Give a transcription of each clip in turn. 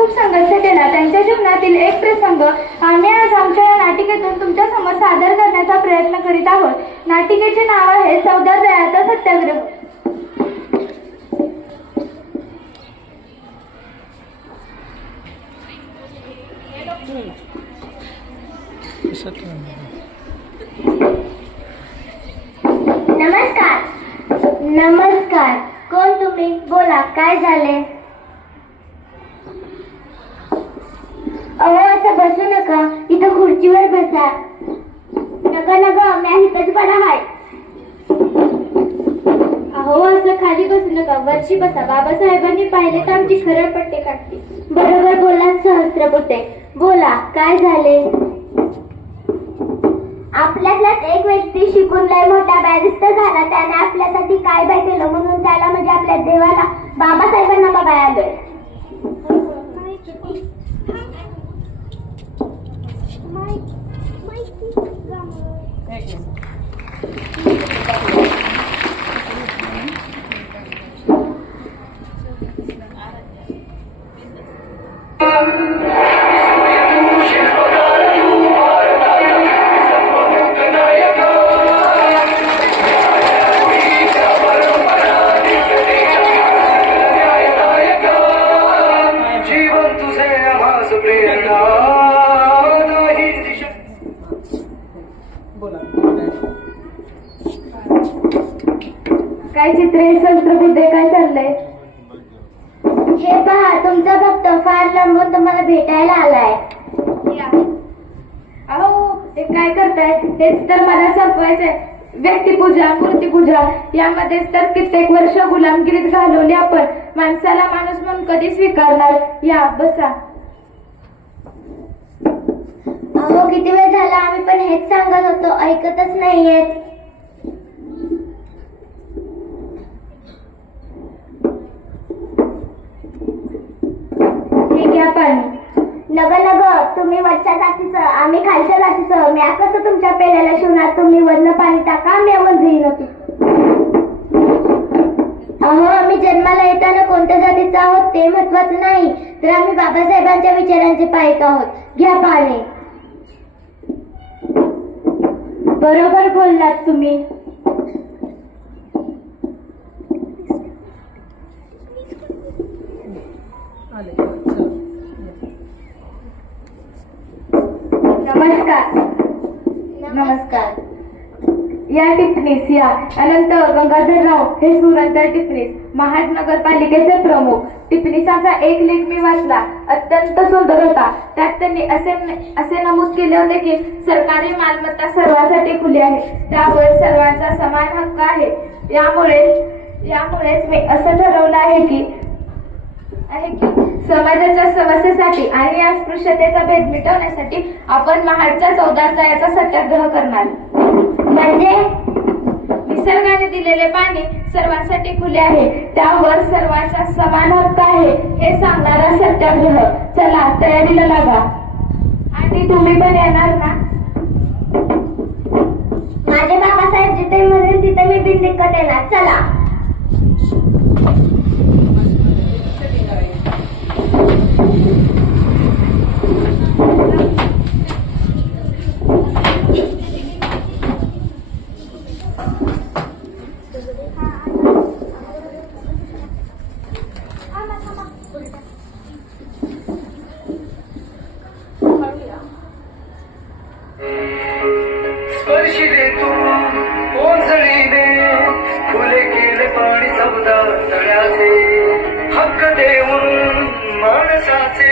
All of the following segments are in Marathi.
खूप संघर्ष केला. त्यांच्या जीवनातील एक प्रसंग आम्ही आज आमच्या या नाटिकेतून तुमच्या समोर सादर करण्याचा प्रयत्न करीत आहोत. नाटिकेचे नाव आहे चवदार दह्याचा सत्याग्रह. नमस्कार. नमस्कार. कोण तुम्ही? बोला, काय झाले? अहो, असं बसू नका, इथं खुर्चीवर बसा. नका नका, मी इथंच बरा आहे. अहो, असं खाली बसू नका, वरची बसा. बाबासाहेबांनी पाहिले तर आमची खरडपट्टी काढली. बरोबर बोला सहस्त्रबुद्धे. बोला, काय झाले? आपल्यातलाच एक व्यक्ती शिकून लय मोठा बॅरिस्टर झाला. त्याने आपल्यासाठी काय बाय केलं म्हणून त्याला म्हणजे आपल्या देवाला बाबासाहेबांना बघायला आलोय. काय चित्रे सहस्त्रबुद्धे, काय चाललंय? हे पहा, तुमचा भक्त फार लांबून तुम्हाला भेटायला आलाय. अहो, ते काय करताय? हेच तर मला संपवायचंय. व्यक्तिपूजा, मूर्तीपूजा यामध्येच तर कित्येक वर्ष गुलामगिरीत घालवली आपण. माणसाला माणूस म्हणून कधी स्वीकारणार? या बसा. अहो, किती वेळ झाला आम्ही पण हेच सांगत होतो, ऐकतच नाहीयेत. हे घ्या पाणी. नग नग, तुम्ही वरच्या जातीचं, आम्ही खालच्या जातीचं. मी कसं तुमच्या पेल्याला शिवणार? तुम्ही वरनं पाणी टाका, मी वंजळी होती. अहो, आम्ही जन्माला येताना कोणत्या जातीचं आहोत ते महत्वाचं नाही, तर आम्ही बाबासाहेबांच्या विचारांचे पायक आहोत. घ्या पाणी. बरोबर बोललात तुम्ही. नमस्कार. नमस्कार. या टिप्पणीस या. अनंत गंगाधरराव हे सुरंदर टिप्पणीस, महाड नगरपालिकेचे प्रमुख. टिप्पणीसाचा एक लेख मी वाचला, अत्यंत सुंदर होता. त्यात त्यांनी असे नमूद केले होते की सरकारी मालमत्ता सर्वांसाठी खुली आहे, त्यावर सर्वांचा समान हक्क आहे. यामुळेच मी असं ठरवलं आहे की समाजाच्या समस्येसाठी आणि अस्पृश्यतेचा भेद मिटवण्यासाठी आपण महाडच्या चवदार दह्याचा सत्याग्रह करणार. म्हणजे निसर्गाने दिलेले पाणी सर्वांसाठी खुले आहे, त्यावर सर्वांचा समान हक्क आहे हे सांगणारा सत्याग्रह. चला, तयारीला लागा. आणि तुम्ही पण येणार ना? माझे बाबासाहेब जिथे म्हणेल तिथे मी बिनदिक्कत येणार. चला. स्पर्शी दे तू ओंजळी दे, खुले केले पाणी चवदार तळ्याचे, हक्क देऊन माणसाचे,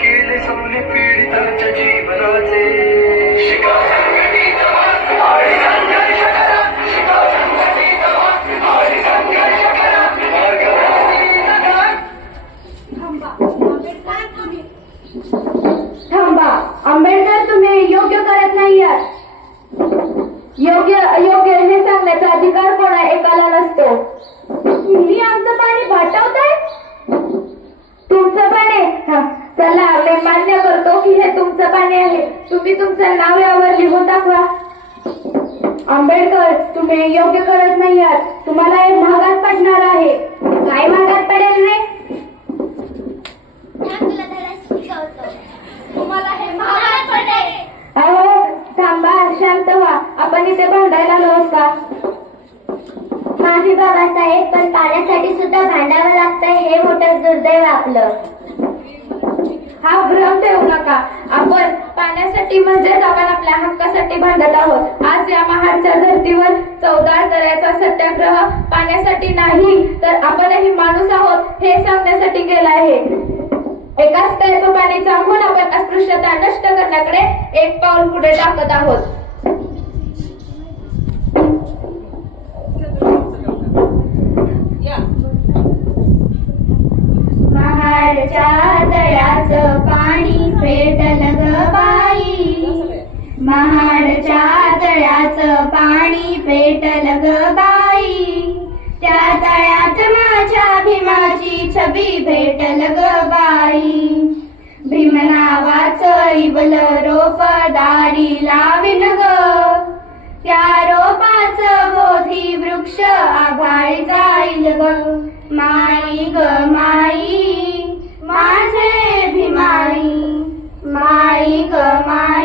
केले सोने पीडितांच्या जीवनाचे. शिका संघटित आणि संघर्ष करा, शिका संघटित आणि संघर्ष करा, मार्गवासी नका. थांबा, आंबेडकर तुम्ही योग्य करत नाही आहात. योग्य अयोग्य हे सांगण्याचा अधिकार कोणा एकाला नसतो. तुम्ही आमचं पाणी वाटवताय? तुमचं पाणी? चला, मी मान्य करतो की हे तुमचं पाणी आहे. तुम्ही तुमचं नाव यावर लिहून दाखवा. आंबेडकर तुम्ही योग्य करत नाही आहात. तुम्हाला हे महागात पडणार आहे. काय महागात पडेल नाही? तिथे भांडायला आलोस का? माफी बाबासाहेब, पण पाण्यासाठी सुद्धा भांडावं लागतंय हे मोठं दुर्दैव आपलं. हा भ्रम ठेवू नका. आपण पाण्यासाठी म्हणजेच आपण आपल्या हक्कासाठी भांडत आहोत. आज या महाडच्या धर्तीवर 14 तऱ्याचा सत्याग्रह पाण्यासाठी नाही तर आपणही माणूस आहोत हे सांगण्यासाठी केला आहे. एकाच तऱ्याचं पाणी सांगून आपण अस्पृश्यता नष्ट करण्याकडे एक पाऊल पुढे टाकत आहोत. महाडच्या तळ्याचं पाणी पेटलं ग बाई, महाडच्या तळ्याचं पाणी पेटलं ग बाई, त्या तळ्यात माझ्या भीमाची छबी भेटल ग बाई, भीम नावाचं इवलं रोप दारी लावीन ग, त्या रोपाचं बोधी वृक्ष आभाळी जाईल ग, माई ग माई माझे भीमाई, माई ग माई.